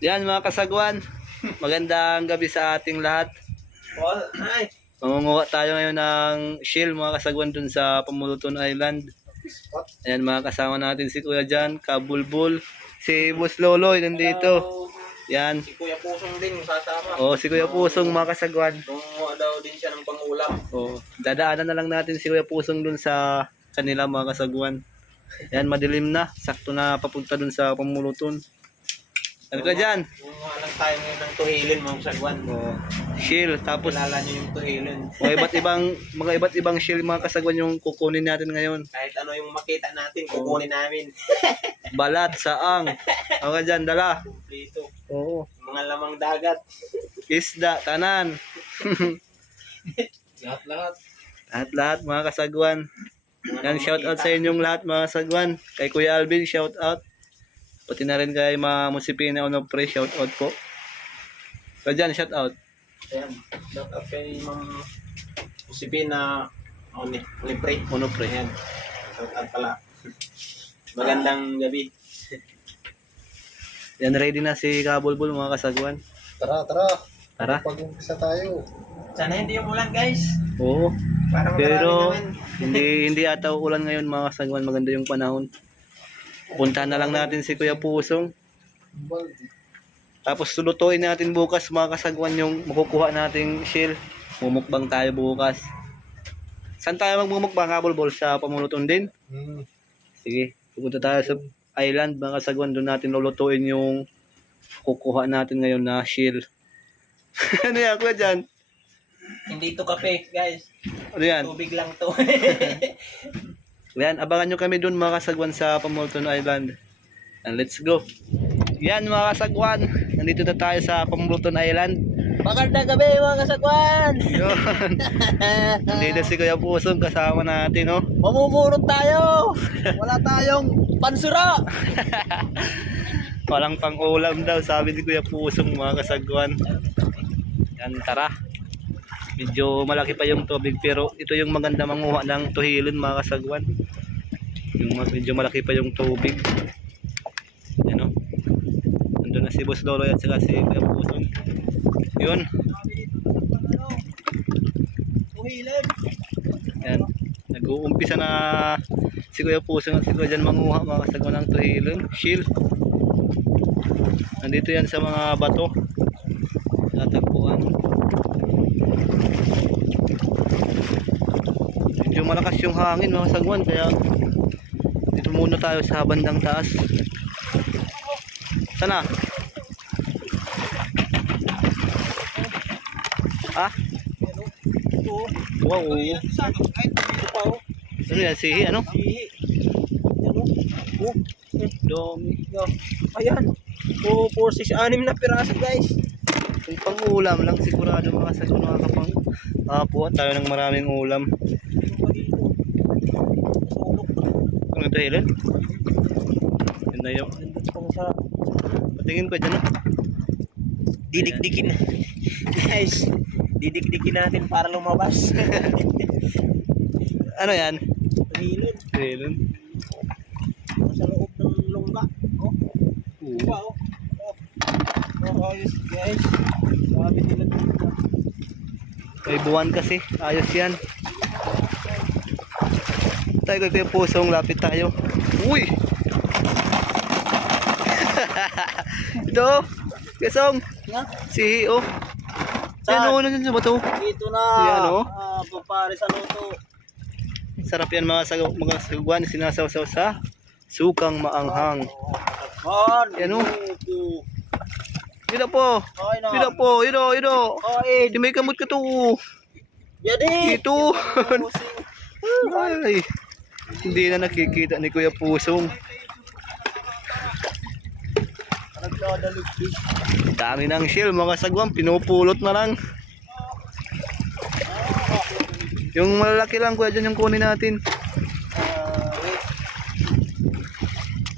Yan mga kasagwan, magandang gabi sa ating lahat. Mangunguha tayo ngayon ng shell mga kasagwan dun sa Pamuluton Island. Ayan mga kasama natin si Kuya Jan, Kabulbul, si Boss Loloy nandito. Yan. Si Kuya Pusong din sasama. Oh, si Kuya Pusong mga kasagwan. Kumuha daw din siya ng pangulam. Oh, dadaanan na lang natin si Kuya Pusong dun sa kanila mga kasagwan. Yan, madilim na, sakto na papunta dun sa Pamuluton. Ano ka dyan? Kumuha lang tayo ngayon ng tuhilin mga kasagwan. Oh, shell, tapos Kilala niyo yung tuhilin. mga iba't ibang shell mga kasagwan yung kukunin natin ngayon. Kahit ano yung makita natin, kukunin namin. Balat, saang. Ano ka dyan, dala? Dito. Oo. Mga lamang dagat. Isda, tanan. Lahat-lahat. Lahat mga kasagwan. Yan, shout out sa inyong lahat mga kasagwan. Kay Kuya Alvin, shout out. Pati na rin kay mga Musipina Onopre, shout out po. So dyan, shout out. Ayan. Shout out kay Ma'am Musipina Onopre. Onopre. Ayan. Shout out pala. Magandang gabi. Yan, ready na si Kabulbul mga kasagwan. Tara. Tara. Pag-umpisa tayo. Sana hindi umulan guys. Oo. Para Pero makarami hindi ata ulan ngayon mga kasagwan, maganda yung panahon. Puntahan na lang natin si Kuya Pusong. Tapos sulutuin natin bukas mga kasagwan yung makukuha nating shell. Mumukbang tayo bukas. Saan tayo magmumukbang Kabulbul? Sa Pamuluton din? Sige, pupunta tayo sa island mga kasagwan. Doon natin lulutuin yung kukuha natin ngayon na shell. Ano yan Kuya Jan? Hindi to kape guys. Ano yan? Tubig lang to. Yan, abangan nyo kami dun mga kasagwan sa Pamuluton Island. And let's go. Yan mga kasagwan, nandito na tayo sa Pamuluton Island. Magandang gabi mga kasagwan. Yun. Nandito si Kuya Pusong kasama natin, no? Mamumurot tayo. Wala tayong pansura. Walang pang-ulam daw, sabi ni Kuya Pusong mga kasagwan. Yan, tara. Medyo malaki pa yung tubig pero ito yung maganda manguha ng tuhilin mga kasagwan. Yung medyo malaki pa yung tubig. Yan o. Nandun na si Boss Loloy at saka si Kuya Pusong. Yun. Tuhilin. Yan. Nag-uumpisa na si Kuya Pusong at si Kuya Jan manguha mga kasagwan ng tuhilin. Shield. Nandito yan sa mga bato. Tatagpuan. Medyo malakas yung hangin mga kasagwan kaya dito muna tayo sa bandang taas. Sana? Ah? Wow. Ano yan? Sihi? Ano? Dami. Ayan. 2, 4, 6, 6 na piraso guys. Kung pang-ulam lang sigurado mga kasagwan makakapang makakuha tayo ng maraming ulam. Ano ito Helen? Yan na yung patingin ko dyan, no? Didikdikin. Guys, didikdikin natin para lumabas. Ano yan? Tuhilin. Helen. Sa loob ng lungga. Oh. Wow. Oh, ayos guys. Sabi nila dito. May buwan kasi. Ayos yan. Tayo kay Kuya Pusong. Lapit tayo. Uy! Ito. Kesong. Sihi oh. Yan oh. Nandiyan sa bato. Dito na. Yan, oh. Pupare sa luto. Sarap yan mga sagwan. Sinasaw-saw sa sukang maanghang. Yan oh. Yun po. Yun po. Yun o. Di may kamot ka to. Yadi. Ito. Ay. Hindi na nakikita ni Kuya Pusong. Dami ng shell mga sagwang. Pinupulot na lang. Yung malalaki lang Kuya dyan yung kunin natin.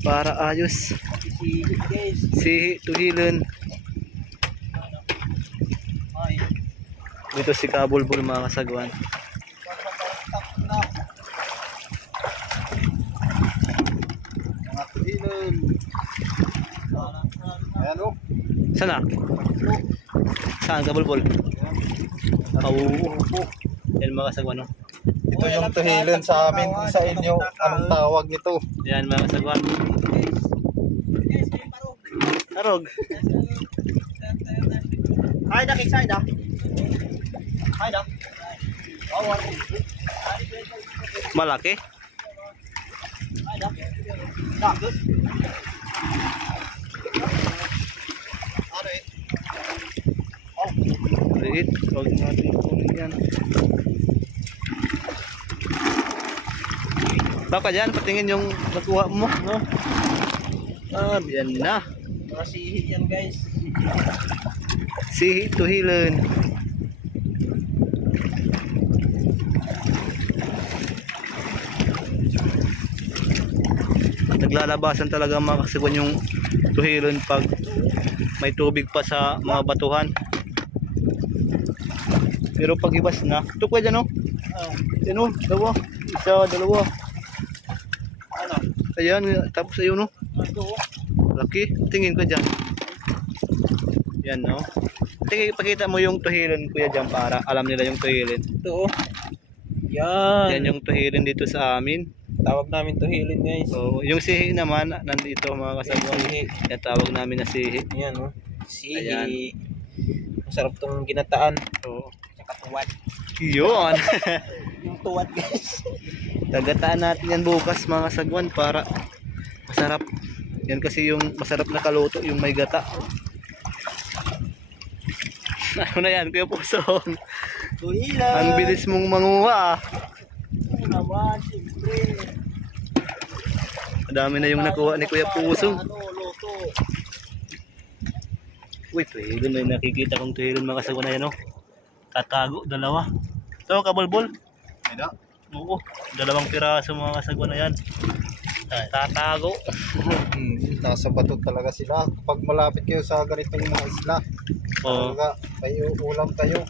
Para ayos. Sihi, tuhilin. Dito si Kabulbul mga kasagwan. Ayan o. Sana? Saan ka, Bulbul? Oo. Yan mga kasagwan, no? Ito yung tuhilin sa amin. Sa inyo, anong tawag nito? Yan mga kasagwan. Tarog. Ay, nakikisay na. Ay, na. Malaki. Liit. Huwag natin kunin yan. Baka dyan, patingin yung nakuha mo, no? Yan na. Mga sihi yan, guys. Sihi tuhilin. Naglalabasan talaga mga kasagwan yung tuhilin pag may tubig pa sa mga batuhan. Pero pag ibas na, ito pwede no? Yan o, dalawa. Isa, dalawa. Ano? Ayan, tapos ayun no? Laki, tingin ko dyan. Yan no? Tingin, pakita mo yung tuhilin kuya dyan para alam nila yung tuhilin. Ito, yan. Yan yung tuhilin dito sa amin. Tawag namin tuhilin, guys. So, yung sihi naman, nandito mga kasagwan. Sihi. Yan tawag namin na sihi. Yan, oh. Sihi. Ayan. Masarap tong ginataan. So, Tsaka tuwad. yun. Yung tuwad, guys. Gagataan natin yan bukas mga kasagwan para masarap. Yan kasi yung masarap na kaluto, yung may gata. Ano na yan, Kuya Pusong? Tuhilan. Ang bilis mong manguha. Ano naman, siyempre. Madami na yung nakuha ni Kuya Pusong. Ano, luto. Uy, tuhilin na yung nakikita kong tuhilin mga kasagwan na yan, oh. Tatago, dalawa. Ito, kabulbol. Ano? Oo, dalawang piraso mga kasagwan na yan. Tatago. Nasa bato talaga sila. Kapag malapit kayo sa ganitong mga isla, Oo. talaga, kayo ulam kayo.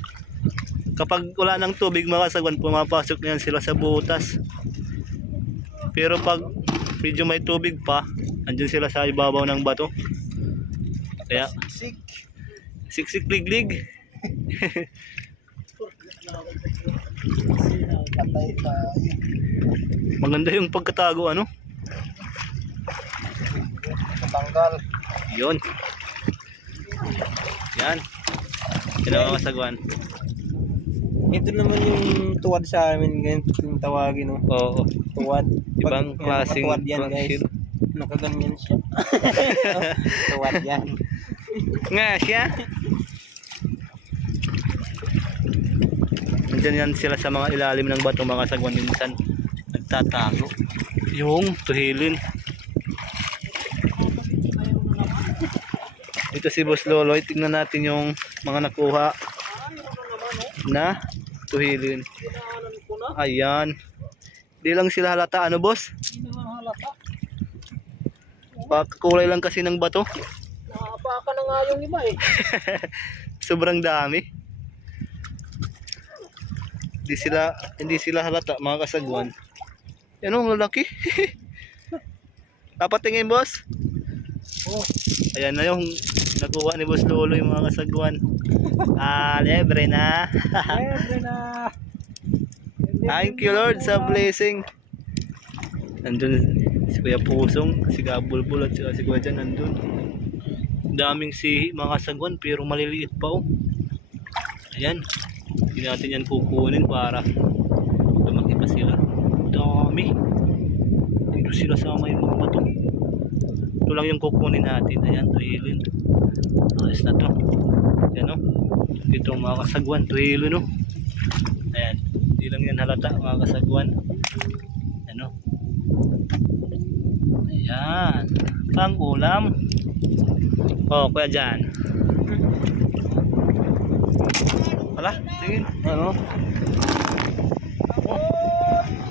Kapag wala ng tubig mga kasagwan, pumapasok na yan sila sa butas. Pero pag medyo may tubig pa, andyan sila sa ibabaw ng bato. Kaya, Sick. siksik liglig. Patay tayo. Maganda yung pagkatago, ano? Matanggal. Yun. Yan. Yan ang mga kasagwan. Ito naman yung tuwad sa amin, ganito yung tawagin, no? Oo. Tuwad. Ibang klaseng tuwad yan, guys. klaseng. Nakaganyan siya. Tuwad yan. Nga siya. Nandiyan yan sila sa mga ilalim ng bato mga kasagwan, minsan nagtatago. Yung tuhilin. Dito si Boss Loloy, tingnan natin yung mga nakuha na tuhilin. Ayan. Di lang sila halata, ano boss? Pagkakulay lang kasi ng bato. Nakapaka na nga yung iba eh. Sobrang dami. Hindi sila halata mga kasagwan. Yan ang lalaki. Papatingin boss. Oh. Ayan na yung nakuha ni Boss Lolo yung mga kasagwan. Libre na. Libre na. Thank you Lord sa blessing. Nandun si Kuya Pusong, si Gabulbul at si Kuya Jan nandun. Daming sihi mga kasagwan pero maliliit pa oh. Ayan. Hindi natin yan kukunin para lumaki pa sila. Dami. Dito sila sa may mga bato. Ito lang yung kukunin natin. Ayan, tuhilin. Ayos na to. Ayan o. Ito mga kasagwan, tuhilin o. Ayan. Hindi lang yan halata mga kasagwan. Ayan o. Ayan. Pang ulam. O, kuya dyan. Hala, tingin. Ano?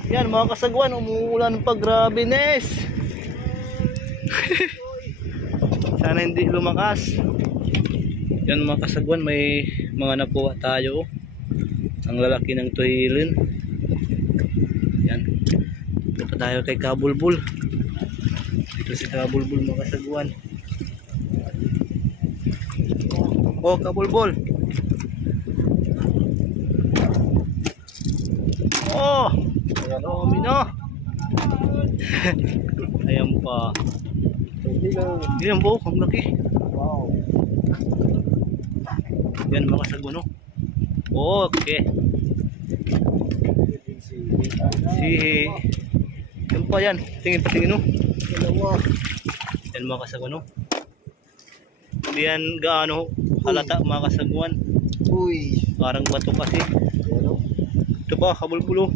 Yan mga kasagwan, umuulan pa, grabe Nes. Sana hindi lumakas. Yan mga kasagwan, may mga nakuha tayo. Ang lalaki ng tuhilin. Yan. Punta tayo kay Kabulbul. Dito si Kabulbul mga kasagwan. Oh, kabulbol. Oh, dami na. Ayan pa. Ayan po, ang laki. Wow. Yan mga sagwan, no? Okay. Si yan pa yan. Tingin pa tingin, no? Dalawa. Yan mga kasagwan, no? Hindi yan gaano halata mga kasagwan. Uy. Parang bato kasi. Ano? Ito pa, kabulbulo.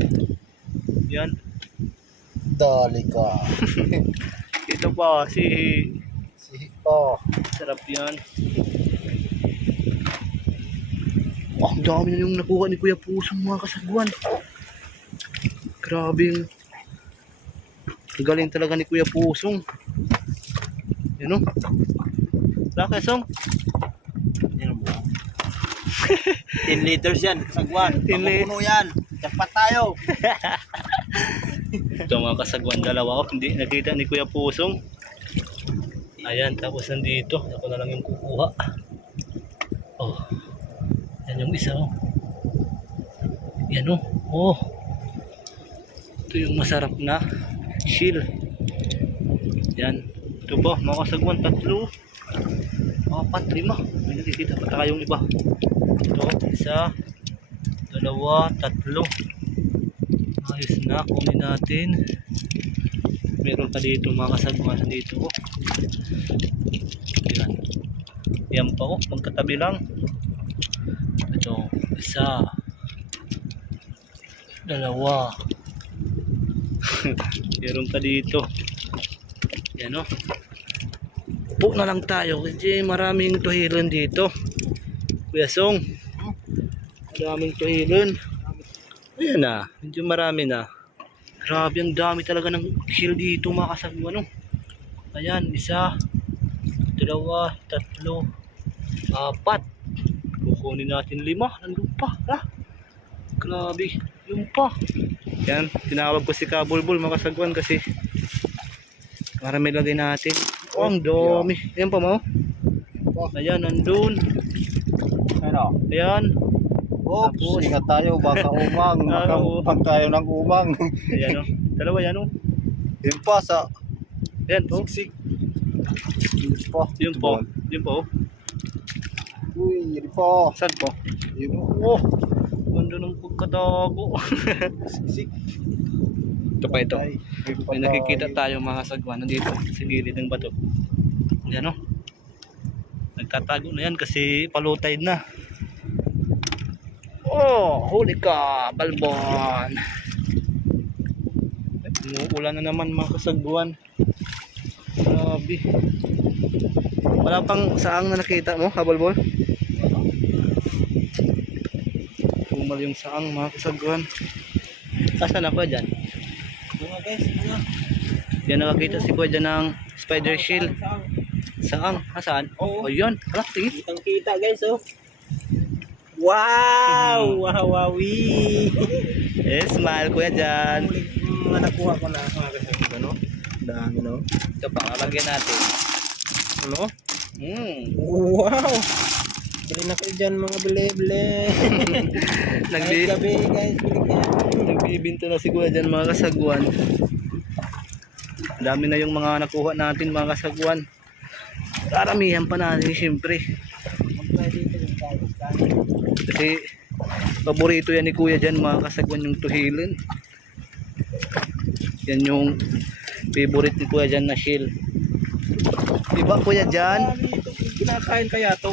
Yan. Dali ka. Ito pa, si Oh. sarap yan. Oh, ang dami na yung nakuha ni Kuya Pusong mga kasagwan. Grabing galing talaga ni Kuya Pusong. Yan o. Laki song. Yan mo. 10 liters yan, sagwan. 10 liters. Papupuno yan. Dapat tayo. Ito mga kasagwan, dalawa ko. Hindi nakita ni Kuya Pusong. Ayan, tapos nandito. Ako na lang yung kukuha. Oh. Yan yung isa oh. Yan oh. Oh. Ito yung masarap na shield. Yan. Ito po, mga kasagwan, 3, 4, 5. May nakikita pa tayong iba. Ito, 1, 2, 3. Ayos na, kunin natin. Meron pa dito mga kasagwan dito. Oh. Yan. Yan pa oh, magkatabi lang. Ito, 1, 2. Meron pa dito. Yan o. Upo na lang tayo kasi maraming tuhilon dito. Kuya Song. Maraming tuhilon. Ayan na. Medyo marami na. Grabe, ang dami talaga ng hill dito mga kasagwan. Ayan, 1, 2, 3, 4. Kukunin natin 5. Nandun pa. Ha? Grabe. Yung pa. Yan. Tinawag ko si Kabulbul mga kasagwan kasi para may lagay natin. Oh, ang dami. Ayan pa mo. Ayan, nandun. Ano? Ayan. Oops, Tapos, ingat tayo. Baka umang. Makaupang tayo ng umang. Ayan o. Dalawa yan o. Yun pa sa Ayan po. siksik. Yun pa. Yun po. Yun po. Uy, yun pa. Saan po? Yun Oh. Ganda ng pagkatago. siksik. Ito pa ito. Ay, May nakikita tayo mga sagwan nandito sa gilid ng bato. Yan o. Nagtatago na yan kasi palutay na. Oh, huli ka, balbon. Umuulan na naman mga kasagwan. Grabe. Wala pang saang na nakita mo, kabalbon? Pumal yung saang mga kasagwan. Asan ako dyan? Mga guys, mga. Yan nakakita si Kuya dyan ng spider shield. Saang? Saan? Oo. Oh, yun. Hala, tingin. Kitang kita guys, oh. Wow! Wahawawi! Eh, smile Kuya dyan. Mga nakuha ko na mga guys. Ano? Dami, no? Ito pa, lalagyan natin. Ano? Wow! Bili na kayo dyan mga bile-bile. Kahit gabi guys, bili kayo. Nagbibinto na si Kuya dyan mga kasagwan. Dami na yung mga nakuha natin mga kasagwan. Karamihan pa natin siyempre. Kasi paborito yan ni Kuya dyan mga kasagwan yung tuhilin. Yan yung favorite ni Kuya dyan na shield. Diba Kuya dyan? Kinakain kaya to.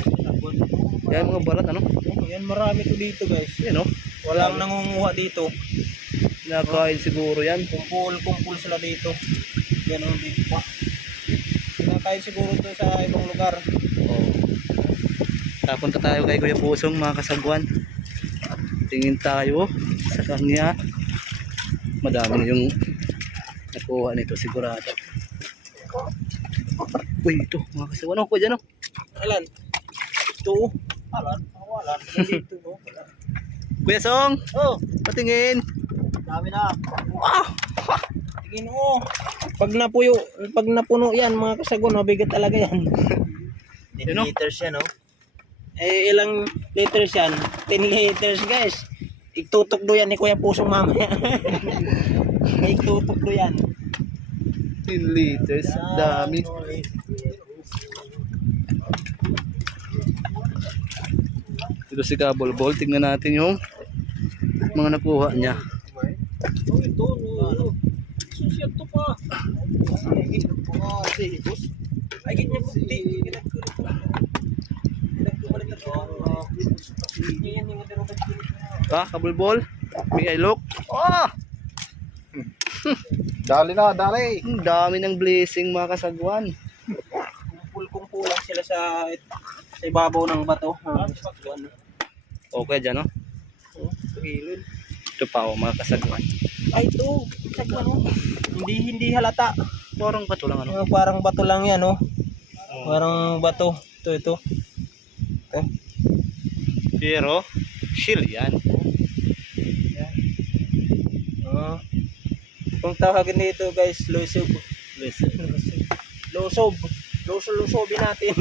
Yan mga balat ano? Yan marami to dito guys. Yan o. Walang nangunguha dito. Kinakain siguro yan. Kumpul sila dito. Ganun dito pa. Kinakain siguro to sa ibang lugar. Oh. Tapunta tayo kay Kuya Pusong mga kasagwan. Tingin tayo sa kanya. Madami na yung nakuha nito sigurado. Uy, ito mga kasagwan. Ano ko dyan o? Alan? Ito. Alan? Alan? Dito oh. Kuya Song! Oh! Patingin! Dami na. Wow! Tingin oh. Pag napuno yan mga kasagwan, mabigat talaga yan. 10 Yun, oh. liters yan oh. Eh, ilang liters yan? 10 liters, guys. Itutukdo yan ni Kuya Pusong mamaya. Itutukdo yan. 10 liters. Dami. Ito si Kabolbol. Tingnan natin yung mga nakuha niya. Ito, no. Susyat to pa. Ay, ganyan po. Kabolbol. May ilok. Oh! Dali na, dali. Ang dami ng blessing mga kasagwan. Kumpul-kumpulan sila sa ibabaw ng bato. Okay dyan, no? Gilid. Ito pa, oh, mga kasagwan. Ay, ito. Sagwan, oh. Hindi halata. Parang bato lang, ano? Parang bato lang yan, oh. Parang bato. Ito. Pero, shield yan. Kung tawagin dito, guys, lusob. Listen. Lusobin natin.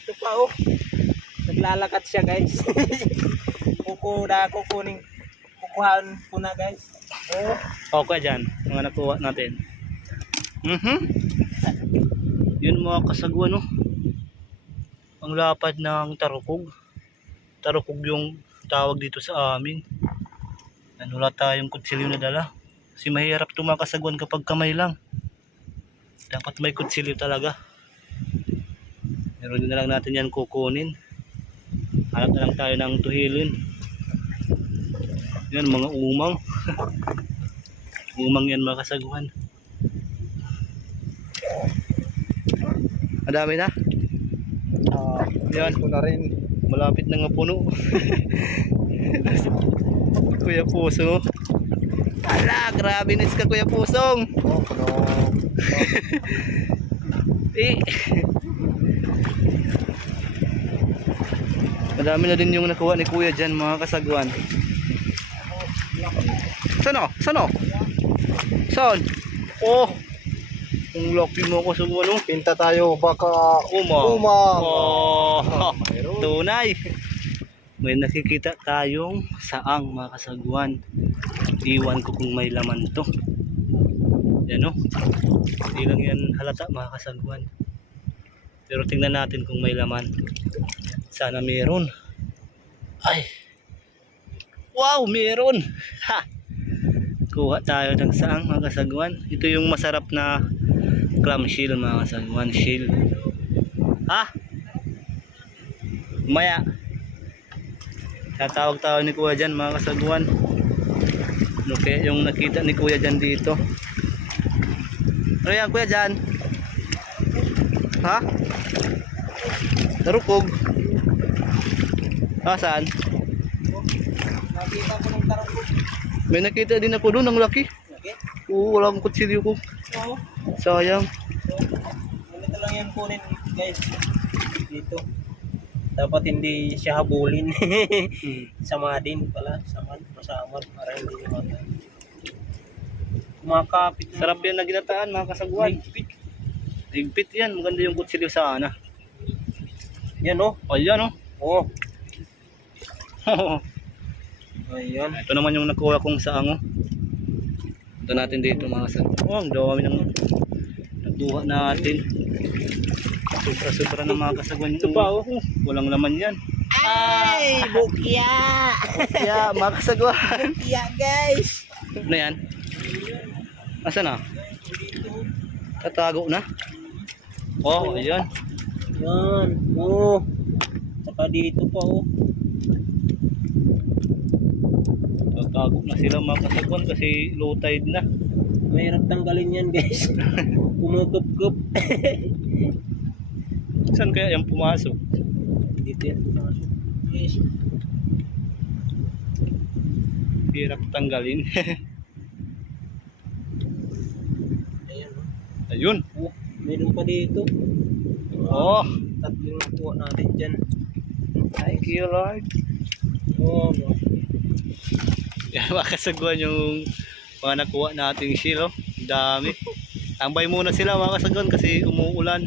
Ito pa, oh. Naglalakat siya, guys. Kukuhaan ko na, guys. Oh. Okay dyan, mga nakuha natin. Yun mga kasagwan, no? Ang lapad ng tarukog. Tarukog yung tawag dito sa amin. Wala tayong kutsilyo na dala. Kasi mahirap ito mga kasagwan kapag kamay lang. Dapat may kutsilyo talaga. Meron na lang natin yan kukunin. Hanap na lang tayo ng tuhilin. Yan mga umang. Umang yan mga kasagwan. Madami na. Yan. Ko na rin. Malapit na nga puno. Kuya Pusong. Ala, grabe na ka Kuya Pusong. Oh, puno. Madami na din yung nakuha ni Kuya dyan mga kasagwan. Saan? Oh, ang laki mo ko sa ano. Pinta tayo, baka Umang. Oh, Mayroon. tunay. May nakikita tayong saang mga kasagwan. Iwan ko kung may laman to. Yan o. Hindi lang yan halata mga kasagwan. Pero tingnan natin kung may laman. Sana meron. Ay. Wow, meron. Ha. Kuha tayo ng saang mga kasagwan. Ito yung masarap na clamshell mga kasagwan. Shell. Ha? Maya. Tatawag tayo ni Kuya dyan mga kasagwan. Ano kaya yung nakita ni Kuya dyan dito? Ano yan Kuya dyan? Ha? Tarukog. Saan? Nakita ko ng tarangkot. May nakita din ako doon, ang laki. Okay? Oo, wala akong kutsilyo ko. Oo. Sayang. Ganito lang yan kunin, guys. Dito. Dapat hindi siya habulin. Sama din pala. Masamad. Para hindi naman. Kumakapit. Sarap yan na ginataan mga kasagwan. Higpit yan, maganda yung kutsilyo sana. Yan, oh. Ayan oh. Oh. Ayan. Ito naman yung nakuha kong saang oh. Ito natin dito mga kasagwan. Oh, ang dami ng nakuha natin. Sobra-sobra na mga kasagwan. Ito pa oh. Walang laman yan. Ay! Bukya! Yeah, mga kasagwan. Bukya, guys! Ano yan? Asa na? Tatago na? Oh, ayan. Yan. Oh. Saka dito pa oh. Tatago na sila mga kasagwan kasi low tide na. Mahirap tanggalin yan, guys. Kumukup-kup. Saan kaya yung pumasok? Dito yan. Yes. Hirap tanggalin. Ayan oh. Ayun. Oh, meron pa dito. Oh, Tatlong nakuha natin dyan. thank you Lord. Oh, Yan mga kasagwan yung mga nakuha nating shell oh. Dami. Tambay muna sila mga kasagwan kasi umuulan.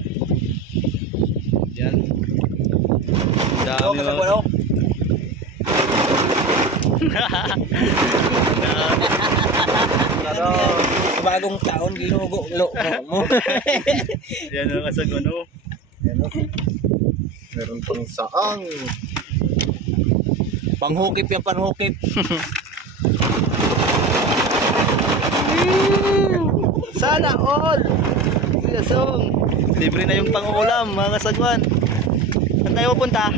Yan. Dami Kasagwan, mga. oh. Ano, sa bagong taon, ginugo mo. Yan mga kasagwan oh. Yan o. Meron pang saang. Panghukip yan, panghukip. Sana all! Kuya Song, libre na yung pang-ulam mga kasagwan. Saan tayo pupunta?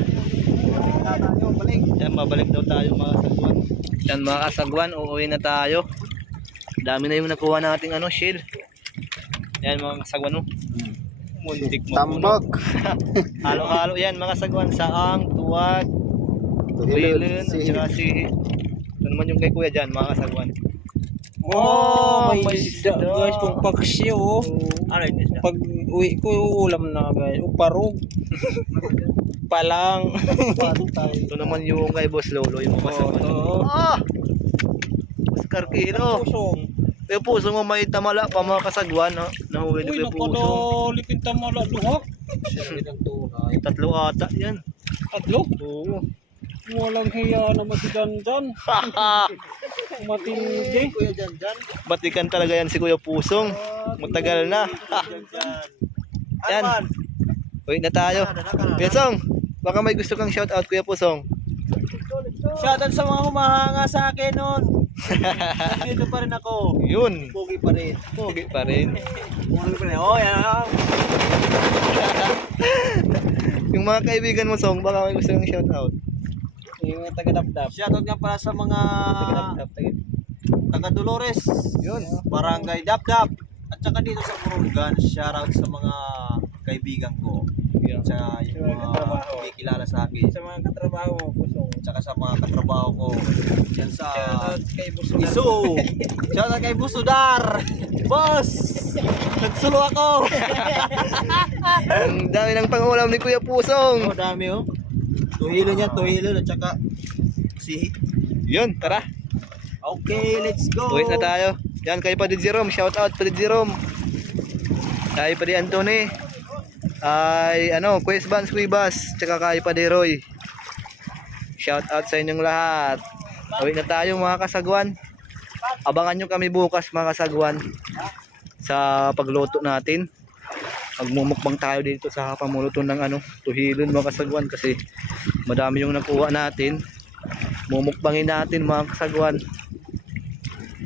Yan, mabalik daw tayo mga kasagwan. Yan mga kasagwan, uuwi na tayo. Dami na yung nakuha nating ano, shell. Yan mga kasagwan oh. Muntik mo. Tambak. Halo-halo yan mga kasagwan. Saang, tuwad, tuhilin, at saka sihi. Ito naman yung kay kuya dyan mga kasagwan. Oh, may may isda isda. guys, pang paksiw oh. Ano yun isda? Pag uwi ko, ulam na guys. Uparog. Palang. Ito naman yung kay Boss Lolo, yung mga kasagwan. Oo. Ah! Oscar Kilo. Pusong. Yung puso mo may tamala pa mga kasagwan. Ha? Nahuli Uy, yung puso. lipin tamala luhak. Tatlo ata yan. Adlo. Oo. Walang hiya na matigandan. Matindi. Kuya Janjan. Batikan talaga yan si Kuya Pusong. Matagal na. Yan. Uwi na tayo. Kuya Song, baka may gusto kang shoutout Kuya Pusong. Shoutout sa mga humahanga sa akin nun. Dito pa rin ako. Yun. Pogi pa rin. Pogi pa rin. Pogi pa rin. Oh, yan. Yung mga kaibigan mo Song, baka may gusto kang shoutout. Yung mga taga-dapdap. Shoutout nga para sa mga taga-Dolores. Yun. Barangay Dapdap. At saka dito sa Purungan, shoutout sa mga kaibigan ko. Yan. Sa yung mga hindi kilala sa akin. Sa mga katrabaho mo, Pusong. At saka sa mga katrabaho ko. Yan sa kay Busudar. Isu. Shoutout kay Busudar. Boss! Nagsulo ako! Ang dami ng pangulam ni Kuya Pusong. Oh, dami oh. Tuhilo niya, tuhilo at saka si. Yun, tara. Okay, let's go. Uwi na tayo. Yan, kay Padid Jerome. Shoutout Padid Jerome. Kay Padid Anthony. Ay, ano, Quest Vans Cuibas. Tsaka kay Padid Roy. Shoutout sa inyong lahat. Uwi na tayo mga kasagwan. Abangan nyo kami bukas mga kasagwan. Sa pagluto natin. Magmumukbang tayo dito sa pamuluton ng ano, tuhilin mga kasagwan. Kasi madami yung nakuha natin. Mumukbangin natin mga kasagwan.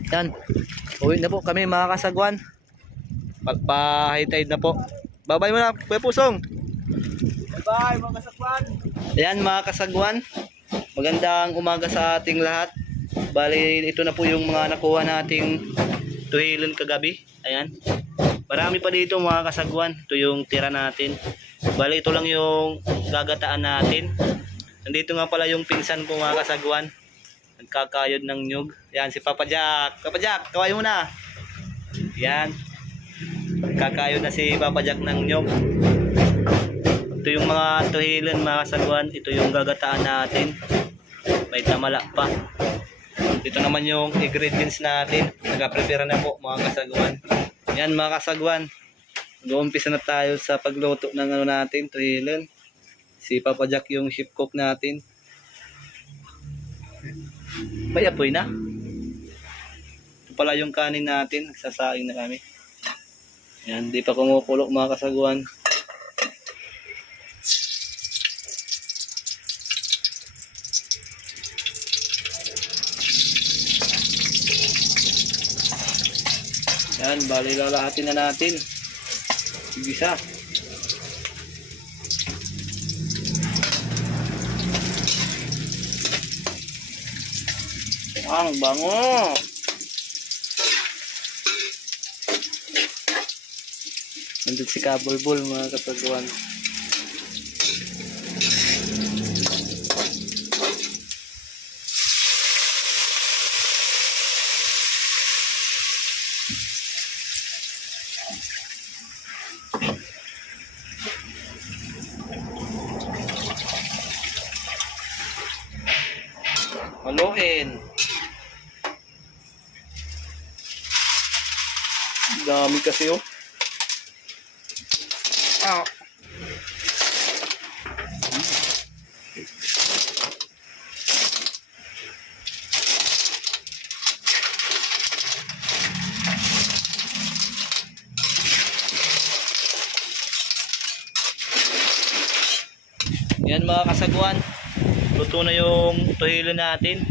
Yan. Uwi na po kami mga kasagwan. Pagpa-high tide na po. Bye-bye muna, Kuya Pusong. Bye-bye mga kasagwan. Ayan mga kasagwan. Magandang umaga sa ating lahat. Bali, ito na po yung mga nakuha nating tuhilin kagabi. Ayan. Marami pa dito mga kasagwan. Ito yung tira natin. Bali, ito lang yung gagataan natin. Nandito nga pala yung pinsan ko mga kasagwan. Nagkakayod ng nyug. Yan si Papa Jack. Papa Jack, kaway mo na. Yan. Nagkakayod na si Papa Jack ng nyug. Ito yung mga tuhilin mga kasagwan. Ito yung gagataan natin. May tamala pa. Dito naman yung ingredients natin. Nag-prepare na po mga kasagwan. Yan mga kasagwan. Mag-uumpisa na tayo sa pagluto ng ano natin, tuhilin. Si Papa Jack yung chef cook natin. May apoy na. Ito pala yung kanin natin. Nagsasaing na kami. Yan, di pa kumukulo mga kasagwan. Yan, bali lalahatin na natin. Igisa. Ang bango. Nandun si Kabulbul mga kapagwan. Haluin. Dami kasi oh. Yan mga kasagwan. Luto na yung tuhilo natin.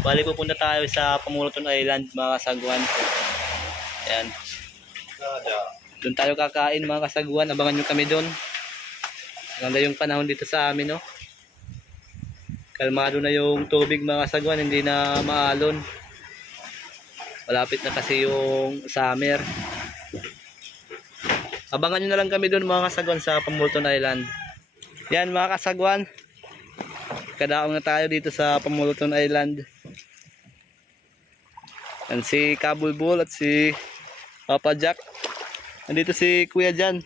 Bali pupunta tayo sa Pamuluton Island mga kasagwan. Yan. Doon tayo kakain mga kasagwan. Abangan nyo kami doon. Ganda yung panahon dito sa amin, no? Kalmado na yung tubig mga kasagwan. Hindi na maalon. Malapit na kasi yung summer. Abangan nyo na lang kami doon mga kasagwan sa Pamuluton Island. Yan mga kasagwan. Kadaong na tayo dito sa Pamuluton Island. Yan si Kabulbul at si Papa Jack. Nandito si Kuya Jan.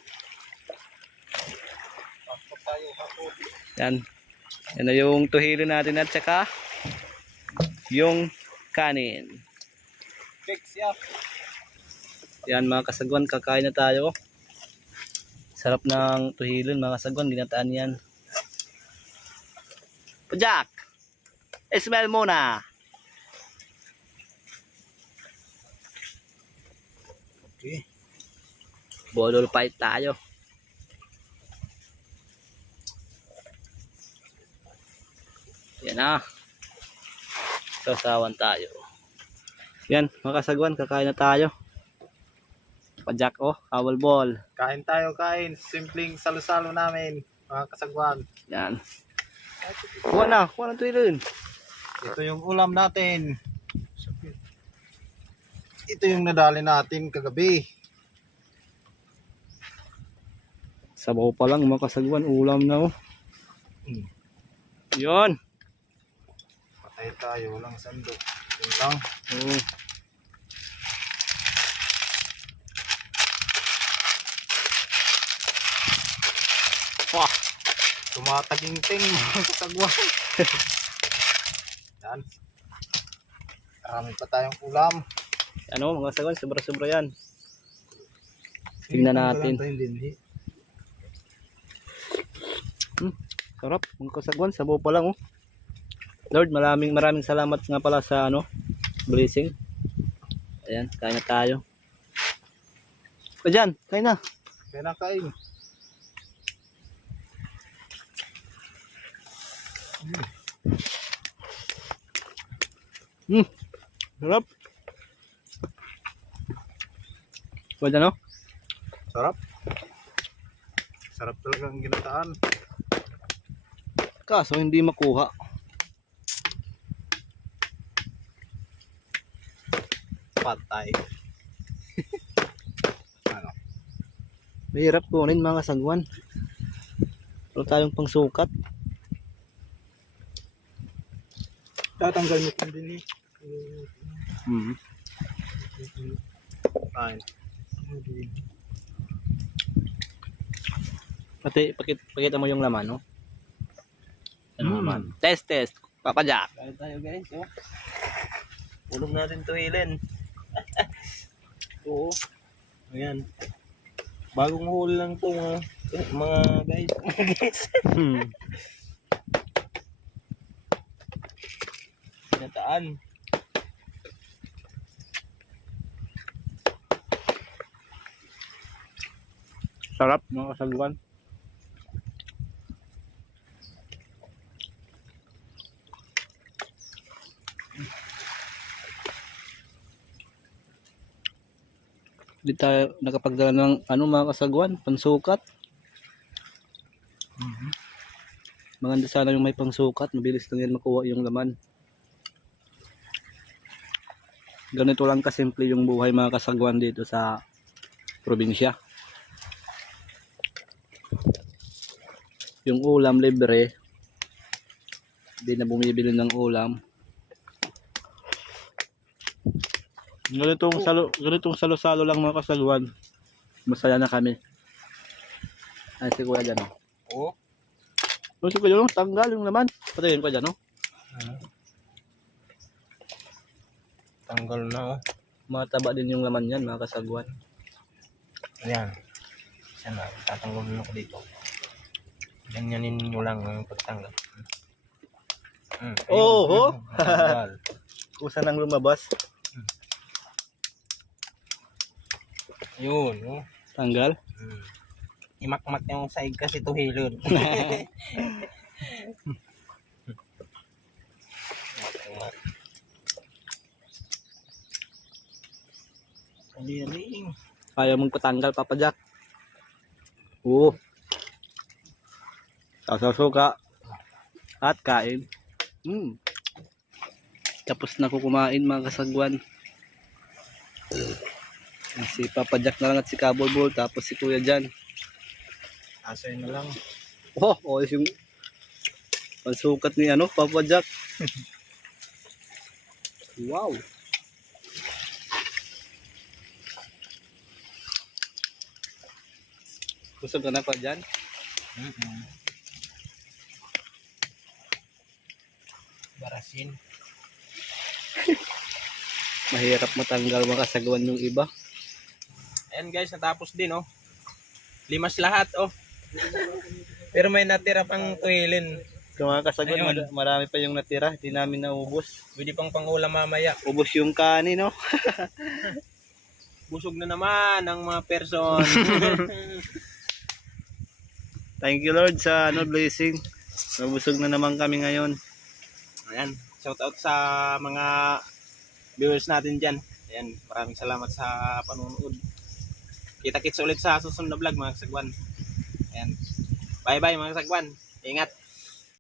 Yan. Yan na yung tuhilo natin at saka yung kanin. Yan mga kasagwan, kakain na tayo. Sarap ng tuhilon mga kasagwan, ginataan yan. Papa Jack, smell muna. Okay. Bodol fight tayo. Yan na. Sasawan tayo. Yan, mga kasagwan, kakain na tayo. Pajak, oh, kawal ball. Kain tayo, kain. Simpleng salo-salo namin, mga kasagwan. Yan. Kuha na tuhilon. Ito yung ulam natin. Ito yung nadali natin kagabi. Sabaw pa lang, mga kasagwan, ulam na, oh. Yun. Patay tayo, walang sandok. Yun lang. Oh. Wah. Tumataging-ting, mga kasagwan. Yan. Marami pa tayong ulam. Ano, mga kasagwan, sobra-sobra yan. Tingnan natin. Sarap, mga kasagwan, sabaw pa lang, oh. Lord, maraming salamat nga pala sa blessing. Ayan, kain na tayo. O dyan, kain na. Kaya na kain. Sarap. O dyan, oh. Sarap. Sarap talaga ang ginataan. Kaso hindi makuha. Patay. Ano? Mahirap kunin mga kasagwan. Wala tayong pangsukat. Tatanggal mo din eh. Kain. Pati pakita mo yung laman, no? Ano naman? Test. Papa Jack. Kain tayo guys, oh. Ulong natin tuhilin. Oo. Ayan. Bagong huli lang to mga guys. Nataan. Sarap mga kasagwan. Hindi tayo nakapagdala ng mga kasagwan, pansukat. Maganda sana yung may pangsukat, mabilis lang yan makuha yung laman. Ganito lang kasimple yung buhay mga kasagwan dito sa probinsya. Yung ulam libre, hindi na bumibili ng ulam. Ganitong salo-salo lang mga kasagwan. Masaya na kami. Ay si Kuya dyan, oh. Oo. Si Kuya dyan, tanggal yung laman. Patayin ko dyan, oh. Tanggal na, oh. Mataba din yung laman yan mga kasagwan. Ayan. Isa na. Tatanggal na ako dito. Ganyanin nyo lang ang pagtanggal. Oh. Tanggal. Kusa nang lumabas. Yun, oh. Tanggal. Imakmak yung side kasi tuhilon. Aliring. Ayaw mong patanggal, Papa Jack. Oo. Sasasuka. At kain. Tapos na ko kumain mga kasagwan. Si Papa Jack na lang at si Kabulbul. Tapos si Kuya Jan. Asay na lang. Oh, yung pansukat ni Papa Jack. Wow. Busog ka na pa dyan? Barasin. Mahirap matanggal mga kasagwan yung iba. Ayan guys, natapos din oh. Limas lahat oh. Pero may natira pang tuhilin. So mga kasagwan, Ayun. marami pa yung natira. Hindi namin naubos. Pwede pang pangulam mamaya. Ubos yung kanin, no? Busog na naman ang mga person. Thank you Lord sa blessing. Nabusog na naman kami ngayon. Ayan, shout out sa mga viewers natin dyan. Ayan, maraming salamat sa panonood. Kita-kits ulit sa susunod na vlog mga kasagwan. Ayan, bye bye mga kasagwan. Ingat.